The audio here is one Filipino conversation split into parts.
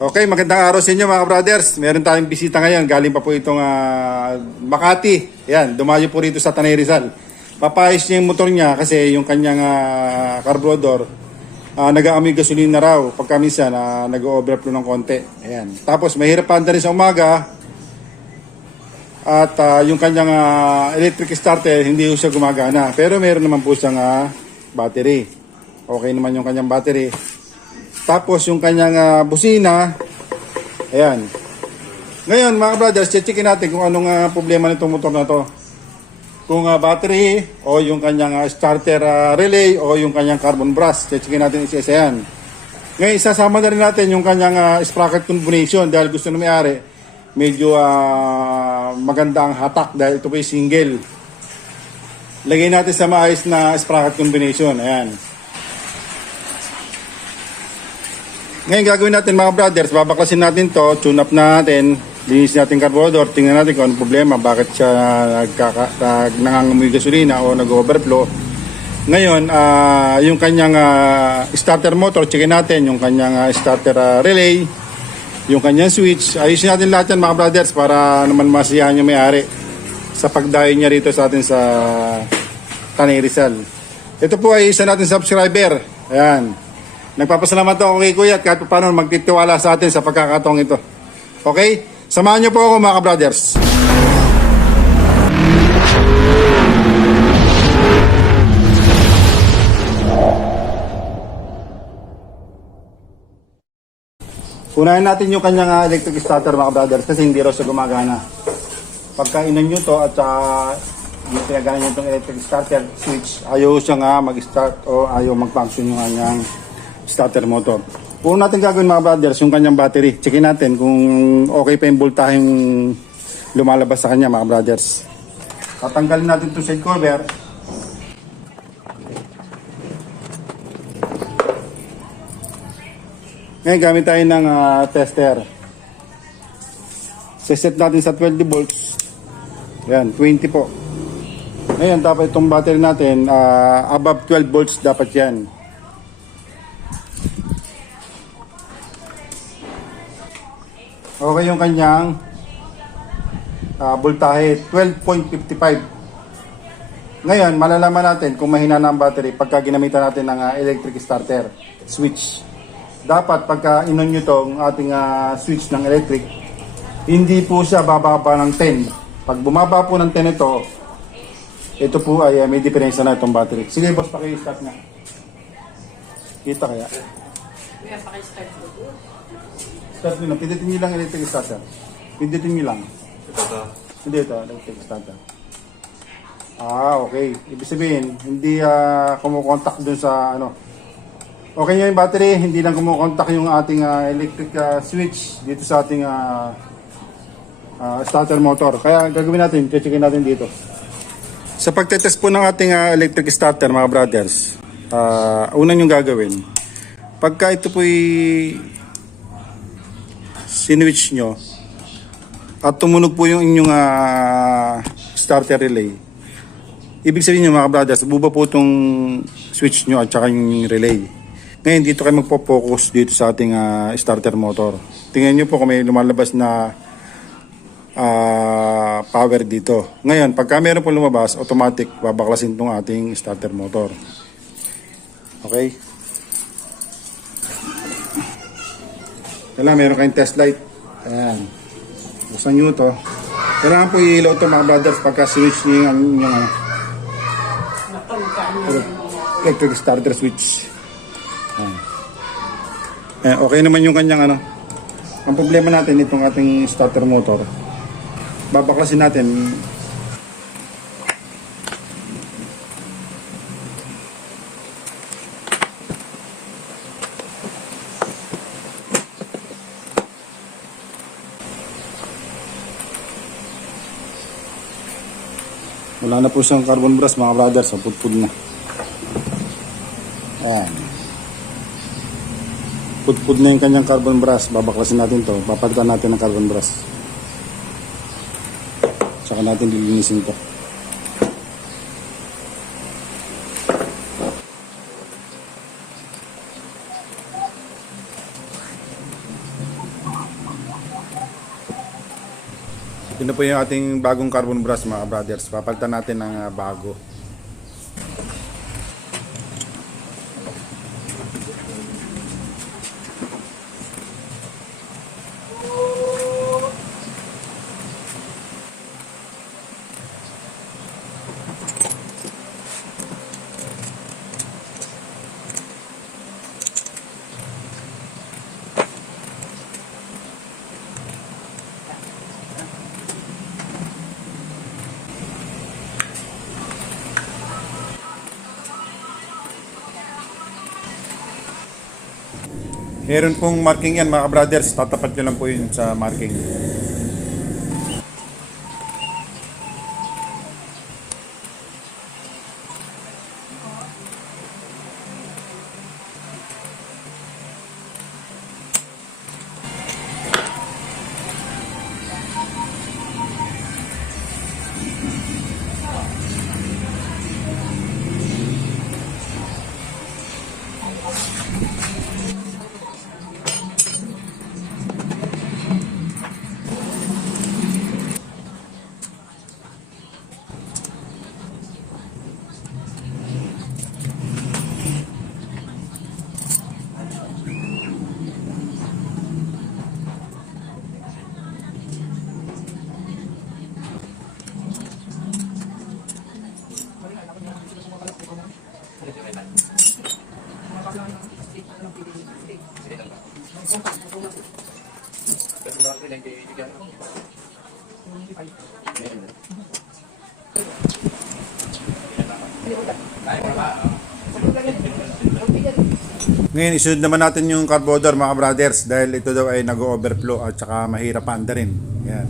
Okay, magandang araw sa inyo mga brothers. Meron tayong bisita ngayon. Galing pa po itong Makati. Yan, dumayo po rito sa Tanay Rizal. Papayos niya yung motor niya kasi yung kanyang carburetor nag-aamoy gasolina raw. Pagka minsan nag-overflow ng konti. Ayan. Tapos mahirap pa rin sa umaga. At yung kanyang electric starter hindi po siya gumagana. Pero meron naman po siyang battery. Okay naman yung kanyang battery. Tapos yung kanyang busina, ayan. Ngayon mga brothers, checkin natin kung anong problema nitong motor na to. Kung battery, o yung kanyang starter relay, o yung kanyang carbon brush. Checkin natin isa-isa yan. Ngayon, isasama na rin natin yung kanyang sprocket combination dahil gusto na may-ari. Medyo maganda ang hatak dahil ito po yung single. Lagay natin sa maayos na sprocket combination, ayan. Ngayon gagawin natin mga brothers, babaklasin natin to, tune up natin, linis natin carburetor, tingnan natin kung anong problema, bakit siya nangangamoy gasolina o nag-overflow. Ngayon, yung kanyang starter motor, checkin natin yung kanyang starter relay, yung kanyang switch. Ayusin natin lahat yan mga brothers para naman masiyahan yung may-ari sa pagdayo niya rito sa atin sa Tanay Rizal. Ito po ay isa natin subscriber. Ayan. Nagpapasalamat ako kay Kuya at kahit paano magtitiwala sa atin sa pagkakataong ito. Okay? Samahan niyo po ako mga brothers. Unahin natin yung kanyang electric starter mga brothers kasi hindi raw siya gumagana. Pagka inan nyo to at yung pinagana nyo itong electric starter switch, ayaw siya nga mag-start o ayaw mag-function yung kanyang starter motor. Kung natin gagawin mga brothers, yung kanyang battery, checkin natin kung okay pa yung voltaheng lumalabas sa kanya mga brothers. Tatanggalin natin itong side cover. Ngayon gamit tayo ng tester. Set natin sa 20 volts. Ayan, 20 po. Ngayon dapat itong battery natin above 12 volts dapat yan. Okay yung kanyang voltahe 12.55. Ngayon malalaman natin kung mahina na ang battery pagka ginamitan natin ng electric starter switch. Dapat pagka inon nyo itong ating switch ng electric, hindi po siya bababa ng 10. Pag bumaba po ng 10 ito po ay may diferensya na itong battery. Sige boss, paki-start nga. Kita kaya? Kaya paki-start po. Start nyo lang. Pindutin nyo lang electric starter. Pindutin nyo lang. Ito to. Hindi ito, electric starter. Okay. Ibig sabihin, hindi kumukontak dun sa ano. Okay nyo yung battery, hindi lang kumukontak yung ating electric switch dito sa ating starter motor. Kaya gagawin natin, checkin natin dito. Sa pagtetest po ng ating electric starter mga brothers, unang yung gagawin. Pagka ito po'y sinwitch nyo at tumunog po yung inyong starter relay, ibig sabihin nyo mga brothers, buba po itong switch nyo at saka yung relay. Ngayon dito kayo magpo-focus dito sa ating starter motor. Tingnan nyo po kung may lumalabas na power dito. Ngayon pagka meron po lumabas, automatic babaklasin itong ating starter motor. Okay? Kailangan meron kayong test light. Ayan. Buksan nyo ito. Kailangan po i-ilaw ito mga brothers pagka switch nyo yung electric starter switch. Ayan. Ayan. Okay naman yung kanyang ano. Ang problema natin itong ating starter motor. Babaklasin natin. Wala na po siyang carbon brush mga brothers, pudpud na. Ayan. Pudpud na yung kanyang carbon brush. Babaklasin natin to. Papalitan natin ng carbon brush. Tsaka natin lilinisin ito. Yun na po yung ating bagong carbon brush mga brothers. Papalitan natin ng bago. Meron pong marking yan mga brothers. Tatapat nyo lang po yun sa marking. Ngayon, isunod naman natin yung carburetor mga brothers dahil ito daw ay nag-overflow at saka mahirap paanda rin. Yan.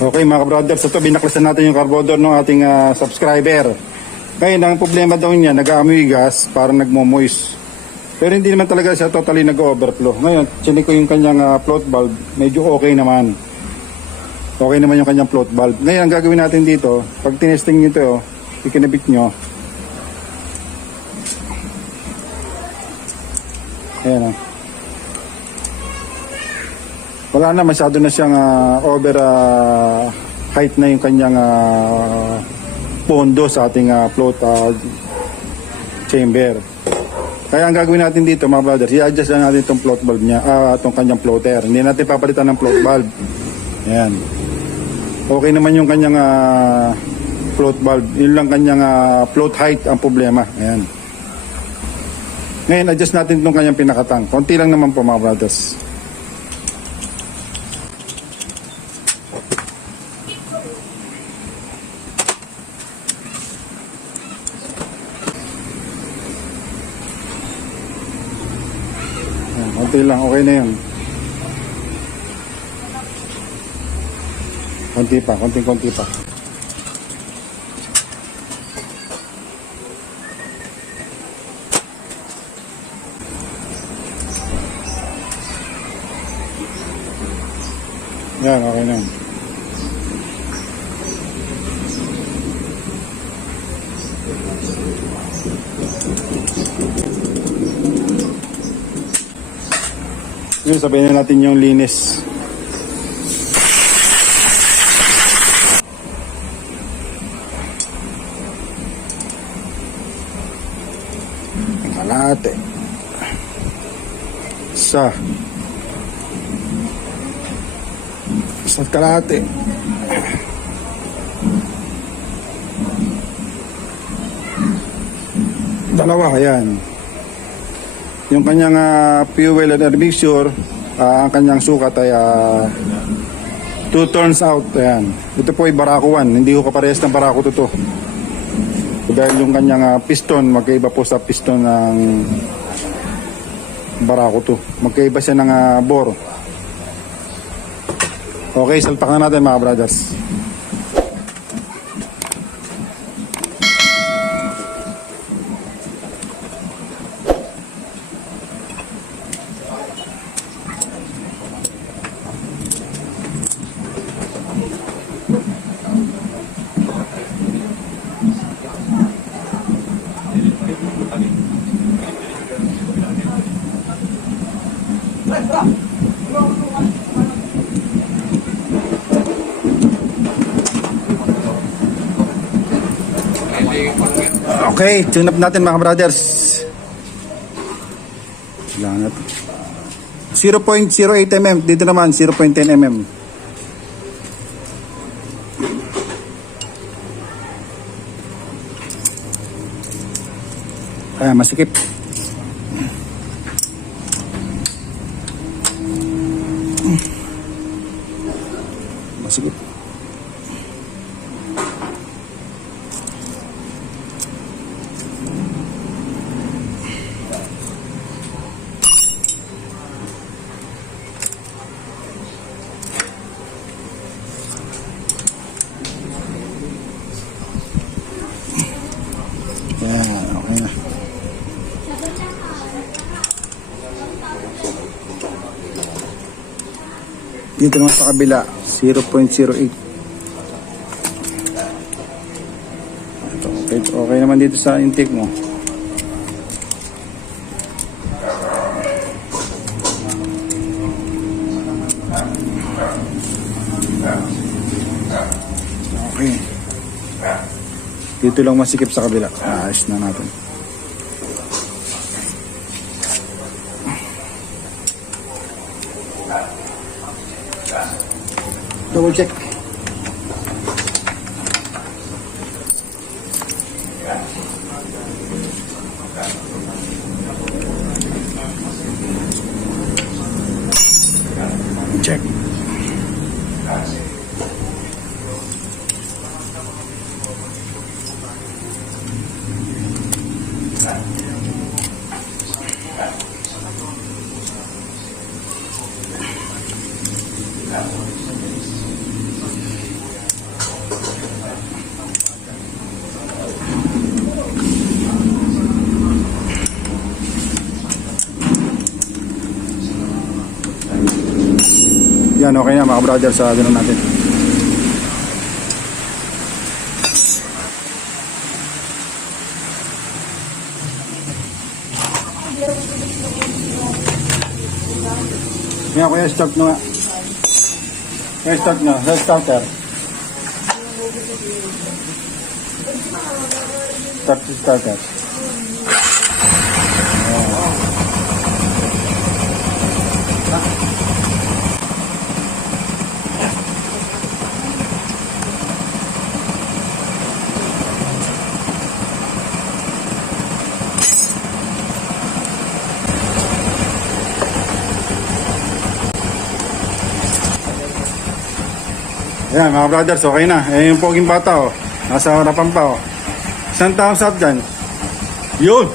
Okay mga brothers, ito binaklasan natin yung carburetor ng ating subscriber. Ngayon, ang problema daw niya, nag-aamoy gas para nagmo-moist. Pero hindi naman talaga siya totally nag-overflow. Ngayon, chinik ko yung kanyang float valve, medyo okay naman. Okay naman yung kanyang float valve. Ngayon, ang gagawin natin dito, pag tinesting nyo ito, ikinabit nyo. Ayan o. Wala na, masyado na siyang over height na yung kanyang pondo sa ating float chamber. Kaya ang gagawin natin dito mga brothers, i-adjust lang natin itong float valve niya, itong kanyang floater. Hindi natin papalitan ng float valve. Ayan. Okay naman yung kanyang float valve. Yun lang kanyang float height ang problema. Ayan. Ngayon, adjust natin itong kanyang pinakatang. Konti lang naman po mga brothers. Ayan, konti lang, okay na yun. Konti pa, konting-konti pa. Yan, okay na. Ngayon, sabihin na natin yung linis. Kalahati. Isa. Isa't kalahati. Dalawa, ayan. Yung kanyang fuel and air mixture, ang kanyang sukat ay 2 turns out. Ayan. Ito po ay Barako 1. Hindi ko kaparehas ng Barako 2 to. Dahil yung kanyang piston, magkaiba po sa piston ng Barako 2. Magkaiba siya ng bore. Okay, salpak na natin mga brothers. Okay, tune up natin mga brothers. Kailangan natin. 0.08 mm. Dito naman, 0.10 mm. Kaya masikip. Masikip. Ayan, okay na. Dito naman sa kabila, 0.08. Ito, okay naman dito sa intake mo. Okay. Dito lang masikip sa kabila. Ayos na natin. Double check. Check. Yan, okay na mga brother sa ganun natin. Yan, kuya, start na nga. Kuya, start na. Sa starter. Start to starter. Yan mga brothers, okay na. Yung poging bata, oh. Nasa harapan pa, oh. Isang taong shotgun. Yun!